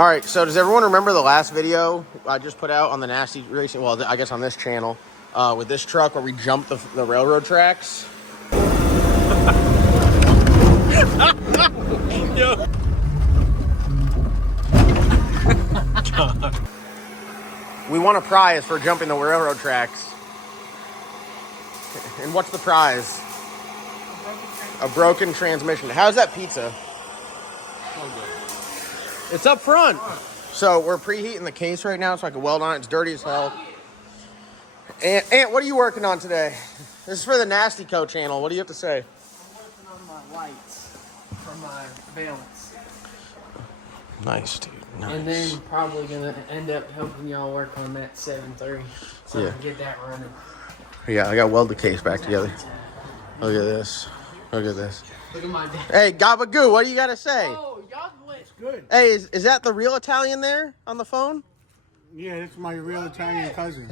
All right, so does everyone remember the last video I just put out on the Nasty Racing? Well, I guess on this channel with this truck where we jumped the railroad tracks. We won a prize for jumping the railroad tracks. And what's the prize? A broken transmission. How's that pizza? It's up front. So we're preheating the case right now so I can weld on it. It's dirty as hell. Ant, what are you working on today? This is for the Nasty Co channel. What do you have to say? I'm working on my lights for my valance. Nice, dude. Nice. And then probably gonna end up helping y'all work on that 7.3 so I can get that running. Yeah, I got weld the case back together. Look at this. Look at this. Look at my dad. Hey, Gabagoo, what do you got to say? Oh, y'all went good. Hey, is that the real Italian there on the phone? Yeah, that's my real Italian cousin.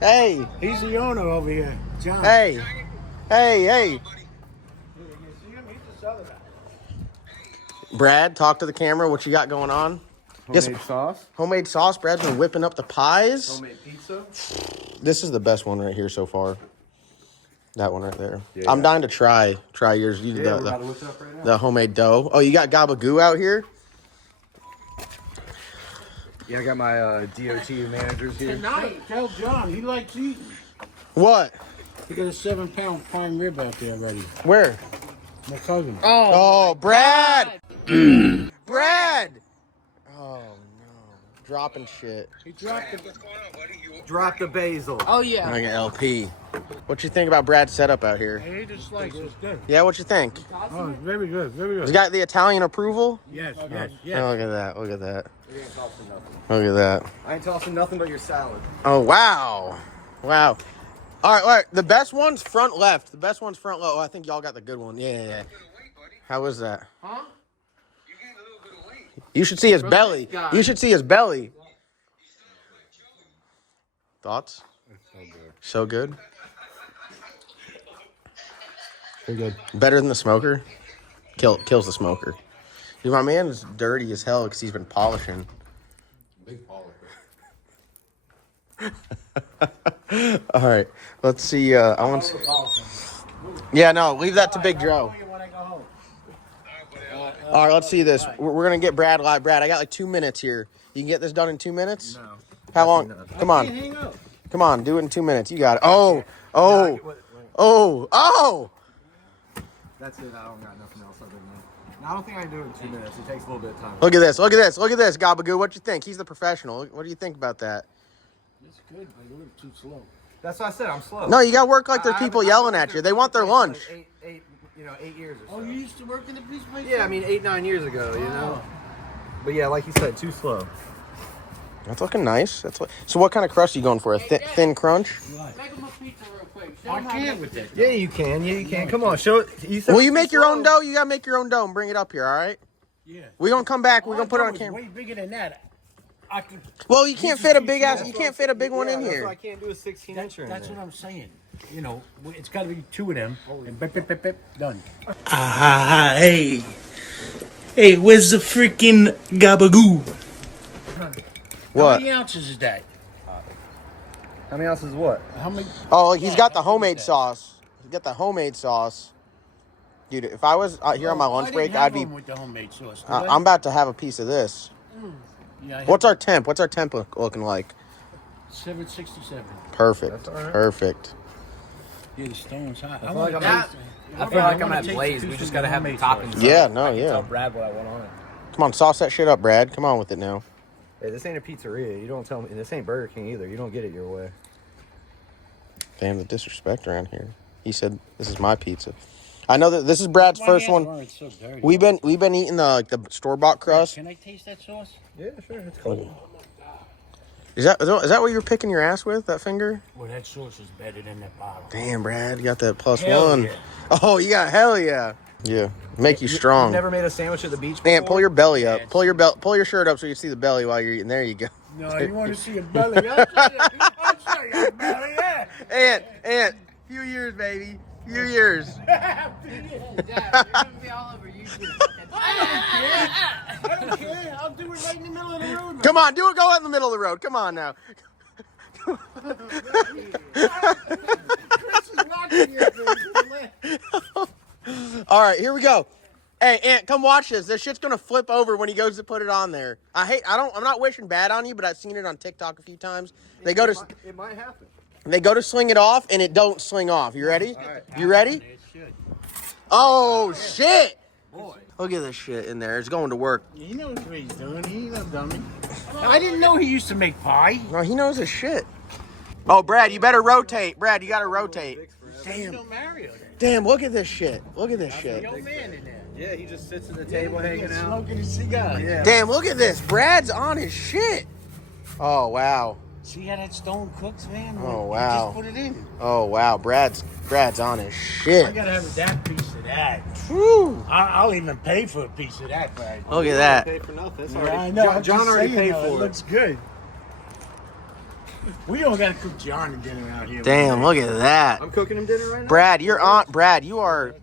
Hey. He's the owner over here, John. Hey. Hey. Brad, talk to the camera. What you got going on? Homemade sauce. Homemade sauce. Brad's been whipping up the pies. Homemade pizza. This is the best one right here so far. That one right there. Yeah. I'm dying to try yours. You Yeah, we're about to whip it up right now. The homemade dough. Oh, you got Gabagoo out here? Yeah, I got my DOT managers here. Tonight. Tell John, he likes eating. What? He got a 7-pound prime rib out there already. Where? My cousin. Oh, Brad! Brad! Oh, no. Dropping shit. He dropped the... Drop the basil. Oh, yeah. Like an LP. What you think about Brad's setup out here? I ate a slice. It was good. Yeah, what you think? Oh, very good. Very He's good. got the Italian approval? Yes. Oh, look at that. Look at that. You ain't tossing nothing. Look at that. I ain't tossing nothing but your salad. Oh, wow. Wow. All right. The best one's front left. The best one's front left. Oh, I think y'all got the good one. Yeah. How was that? Huh? You gained a little bit of weight. You should see his belly. You should see his belly. Thoughts? So good. Very good. Better than the smoker? Kills the smoker. Dude, my man's dirty as hell because he's been polishing. Big polisher. All right. Let's see. I want to... Yeah, no. Leave that to Big Joe. All right, let's see this. We're going to get Brad live. Brad, I got like 2 minutes here. You can get this done in 2 minutes? No. How long? Come on. Come on, do it in 2 minutes. You got it. Oh. That's it. I don't got nothing else other than that. No, I don't think I can do it in 2 minutes. It takes a little bit of time. Look at this, Gabagoo. What you think? He's the professional. What do you think about that? It's good, but a little too slow. That's what I said. I'm slow. No, you got to work like there's people yelling at you. They want their lunch. Like 8 years or so. Oh, you used to work in the police place? Yeah, I mean 8, 9 years ago, you know. But yeah, like you said, too slow. That's looking nice. So what kind of crust are you going for? A thin crunch? Make him a pizza real quick. I can't with that. Yeah, you can. Yeah, you can. Come on, show it. Will you make your own dough? You got to make your own dough and bring it up here, all right? Yeah. We're going to come back. We're going to put it on It's camera. way bigger than that. I could, Well, you can't fit a big ass. You can't fit a big one in That's here. why I can't do a 16-incher in that's there. what I'm saying. You know, it's got to be 2 of them. And bip, bip, bip, bip, done. Hey, where's the freaking Gabagoo? How What? many ounces is that? How many ounces is what? How many? Oh, he's got the homemade sauce. He's got the homemade sauce. Dude, if I was here on my lunch break, I'd be... with the homemade sauce. I'm about to have a piece of this. Yeah, What's our temp? What's our temp looking like? 767. Perfect. That's all right. Perfect. Yeah, the stone's hot. I feel like I'm at Blaze. We just gotta have the toppings. Yeah, no, Tell yeah. Brad what I want on it. Come on, sauce that shit up, Brad. Come on with it now. Hey, this ain't a pizzeria. You don't tell me. And this ain't Burger King either. You don't get it your way. Damn, the disrespect around here. He said, "This is my pizza." I know that this is Brad's first one. It's so dirty. We've been eating the store bought crust. Can I taste that sauce? Yeah, sure. It's cold. Is that what you're picking your ass with? That finger? Well, that sauce is better than that bottle. Damn, Brad, you got that plus Hell one. yeah. Oh, you got hell yeah. Yeah, make you strong. You've never made a sandwich at the beach before? Man, pull your belly up. Pull your shirt up so you can see the belly while you're eating. There you go. No, you want to see a belly? I'll show you a belly, yeah. Aunt, few years, baby. Few years. Dad, you're gonna be all over YouTube. I don't care. I'll do it right in the middle of the road. Come on, do it. Go out in the middle of the road. Come on now. Chris is watching you. All right, here we go. Hey, Ant, come watch this. This shit's gonna flip over when he goes to put it on there. I'm not wishing bad on you, but I've seen it on TikTok a few times. It might happen. They go to sling it off, and it don't sling off. You ready? All right. You ready? It should. Oh, shit. Boy. Look at this shit in there. It's going to work. He knows what he's doing. He ain't no dummy. I didn't know he used to make pie. No, he knows his shit. Oh, Brad, you better rotate. Brad, you gotta rotate. Damn. Mario. Damn, look at this shit. Look at this shit. Young man in there. Yeah, he just sits at the table hanging out. Smoking a cigar. Yeah. Damn, look at this. Brad's on his shit. Oh, wow. See how that stone cooks, man? Oh, You wow. Just put it in. Oh, wow. Brad's on his I shit. gotta have that piece of that. Whew. I'll even pay for a piece of that, Brad. Look at that. Pay for nothing. That's Yeah, already, I know. I'm John just already saying, paid though, for it it. looks good. We don't gotta cook John dinner out here. Damn, look at that. I'm cooking him dinner right now. Brad, you are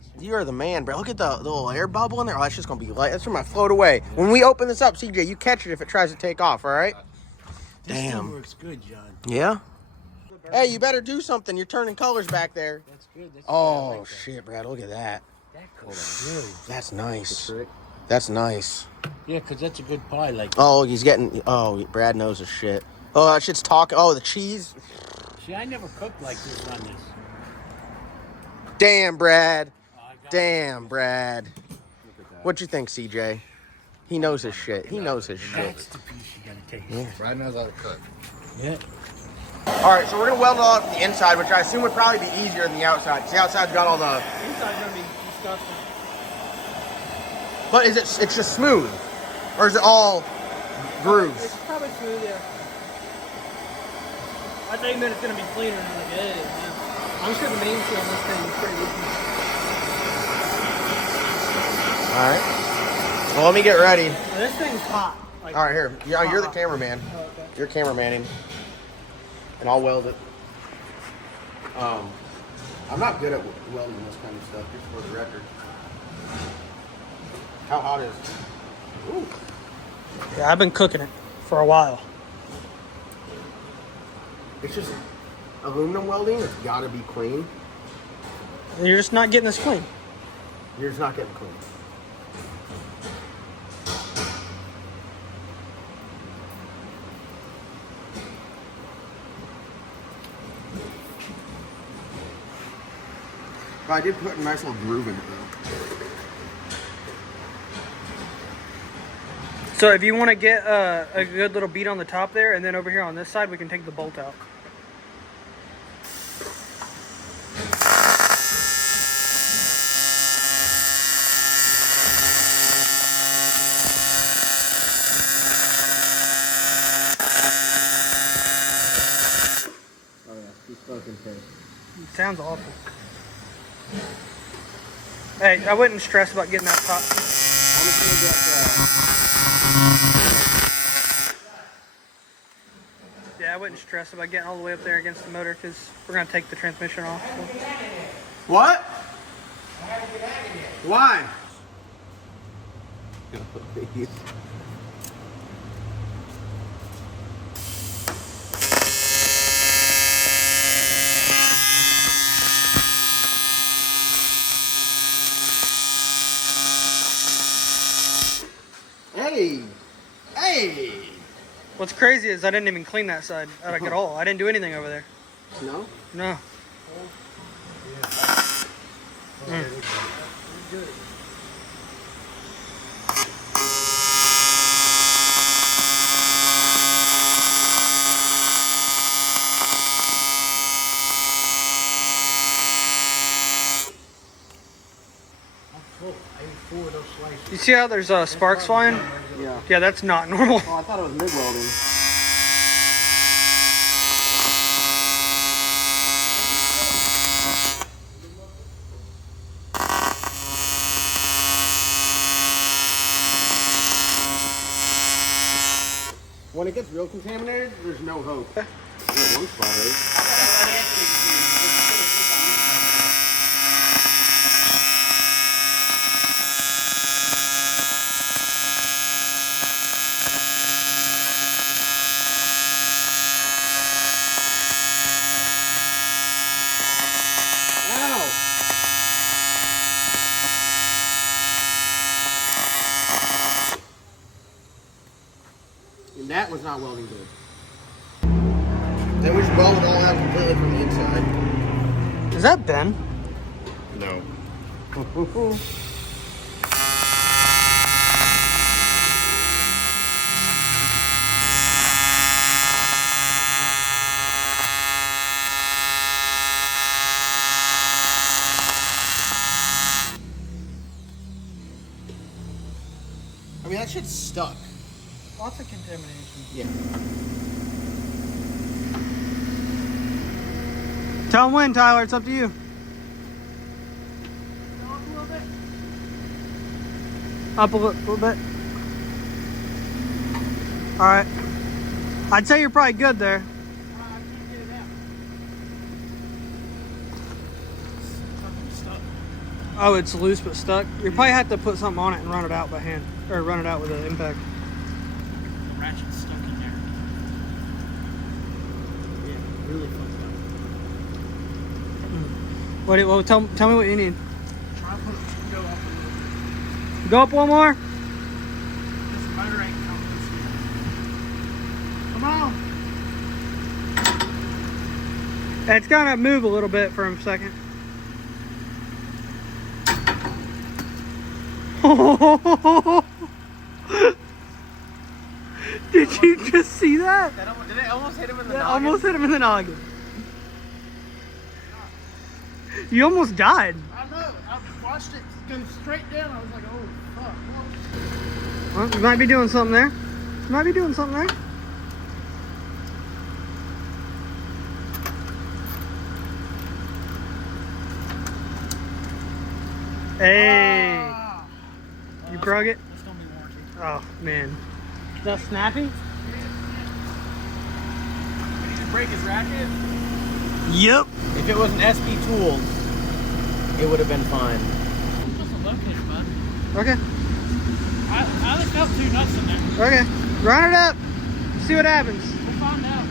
the man, bro. Look at the little air bubble in there. Oh, that's just gonna be light. That's from my float away. When we open this up, CJ, you catch it if it tries to take off, all right? This thing Damn. works good, John. Yeah? Hey, you better do something. You're turning colors back there. That's good. That's Oh, shit, Brad. Look at that. that cooks good. That's nice. Trick. That's nice. Yeah, because that's a good pie. Like, Oh, he's getting... Oh, Brad knows his shit. Oh, that shit's talking... Oh, the cheese. see, I never cooked like this on this. Damn, Brad. Oh, I got Damn, Brad. What you think, CJ? He knows his shit. He knows his shit. That's the piece you gotta take. Yeah. Brad knows how to cook. Yeah. All right, so we're gonna weld it off the inside, which I assume would probably be easier than the outside. 'Cause the outside's got all the... Inside's gonna be disgusting. But it's just smooth? Or is it all grooves? It's probably smooth, yeah. I think that it's gonna be cleaner than like it is. Yeah. I'm sure the main seal on this thing is pretty easy. All right. Well, let me get ready. Now, this thing's hot. Like, All right, here. You're the cameraman. Oh, okay. You're cameramanning. And I'll weld it. I'm not good at welding this kind of stuff, just for the record. How hot is it? Ooh. Yeah, I've been cooking it for a while. It's just aluminum welding. It's got to be clean. You're just not getting this clean. You're just not getting clean. But I did put a nice little groove in it though. So if you want to get a good little bead on the top there, and then over here on this side, we can take the bolt out. Oh yeah, he's spoken first. It sounds awful. Hey, I wouldn't stress about getting that top. I'm just gonna get Yeah, I wouldn't stress about getting all the way up there against the motor because we're going to take the transmission off. So. What? Why? Hey! Hey! What's crazy is I didn't even clean that side like at all. I didn't do anything over there. No? No. You see how there's sparks flying? Yeah. Yeah, that's not normal. Oh, I thought it was MIG welding. When it gets real contaminated, there's no hope. There's one spot, right? And that was not welding good. Then we should weld it all out completely from the inside. Is that Ben? No. I mean, that shit's stuck. Lots of contamination. Yeah. Tell him when, Tyler. It's up to you. Up a little bit. All right. I'd say you're probably good there. Oh, it's loose but stuck. You probably have to put something on it and run it out by hand, or run it out with an impact. The ratchet's stuck in there. Yeah, really fucked up. Well, tell me what you need. Try to go up a little. Go up one more. This motor ain't coming this year. Come on. It's gonna move a little bit for a second. Did you just see that? Did it almost hit him in the That noggin? almost hit him in the noggin. You almost died. I know. I watched it go straight down. I was like, oh, fuck. Well, you might be doing something there. You might be doing something there. Hey, you broke it? It's going to be warranty. Oh, man. Is that snappy? Did he break his ratchet? Yep. If it was an SP tool, it would have been fine. It's just a locator, bud. Okay. I think that's two nuts in there. Okay. Run it up. See what happens. We'll find out.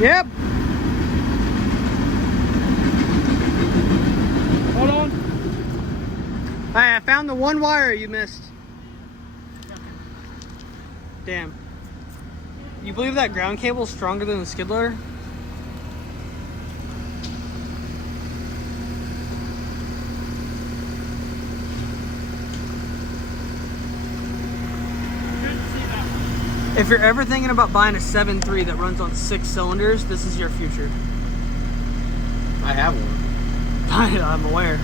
Yep. Hold on. Hey, I found the one wire you missed. Damn. You believe that ground cable's stronger than the skid loader? If you're ever thinking about buying a 7.3 that runs on 6 cylinders, this is your future. I have one. I'm aware.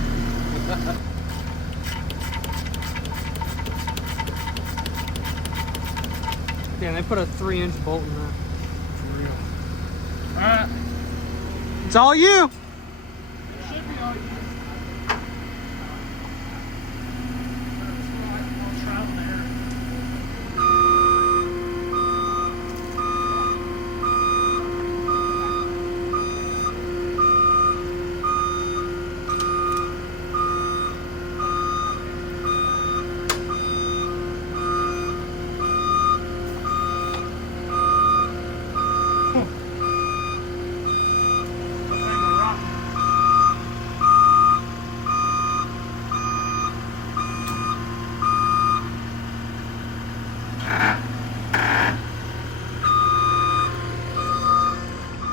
Damn, they put a 3-inch bolt in that. Alright. It's all you! Should be all you. Trial and error.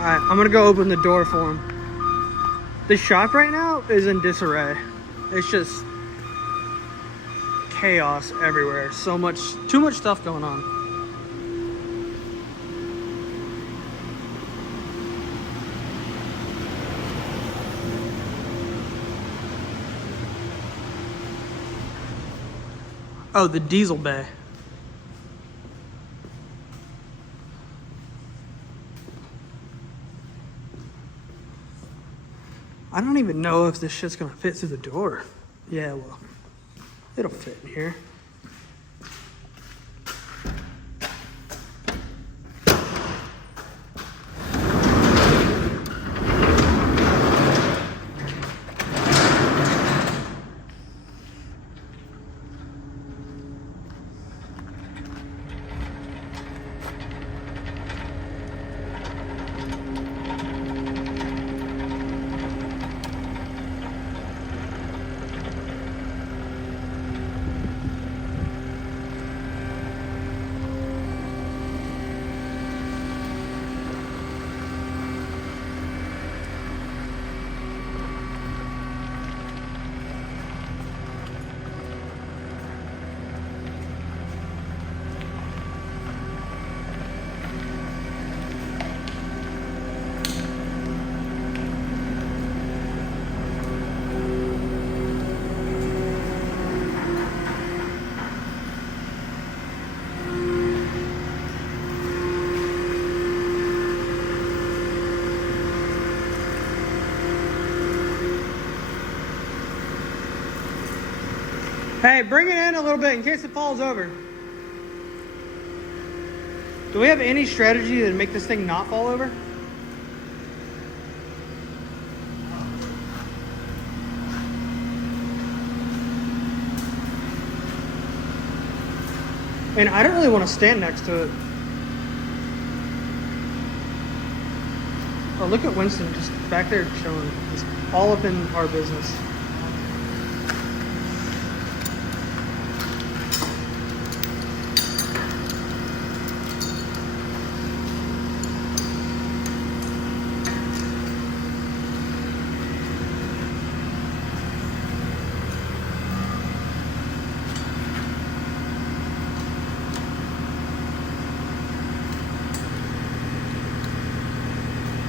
Alright, I'm gonna go open the door for him. The shop right now is in disarray. It's just chaos everywhere. So much, too much stuff going on. Oh, the diesel bay. I don't even know if this shit's gonna fit through the door. Yeah, well, it'll fit in here. Hey, bring it in a little bit in case it falls over. Do we have any strategy to make this thing not fall over? And I don't really want to stand next to it. Oh, look at Winston just back there chilling. Just all up in our business.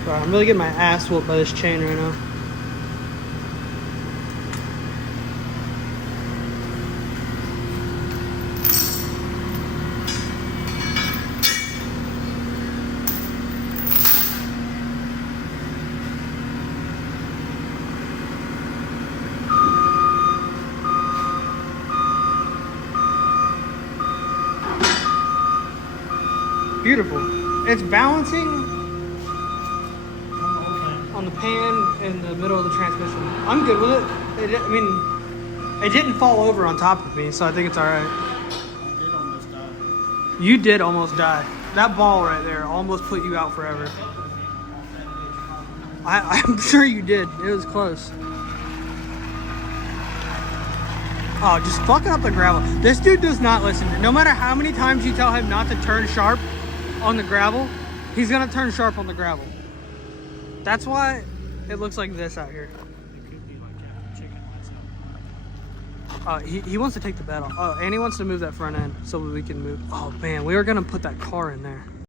Wow, I'm really getting my ass whooped by this chain right now. Beautiful. It's balancing on the pan in the middle of the transmission. I'm good with it. I mean, it didn't fall over on top of me, so I think it's all right. I did almost die. You did almost die. That ball right there almost put you out forever. I'm sure you did. It was close. Oh, just fucking up the gravel. This dude does not listen. No matter how many times you tell him not to turn sharp on the gravel, he's gonna turn sharp on the gravel. That's why it looks like this out here. He wants to take the bed off. Oh, and he wants to move that front end so we can move. Oh man, we were gonna put that car in there.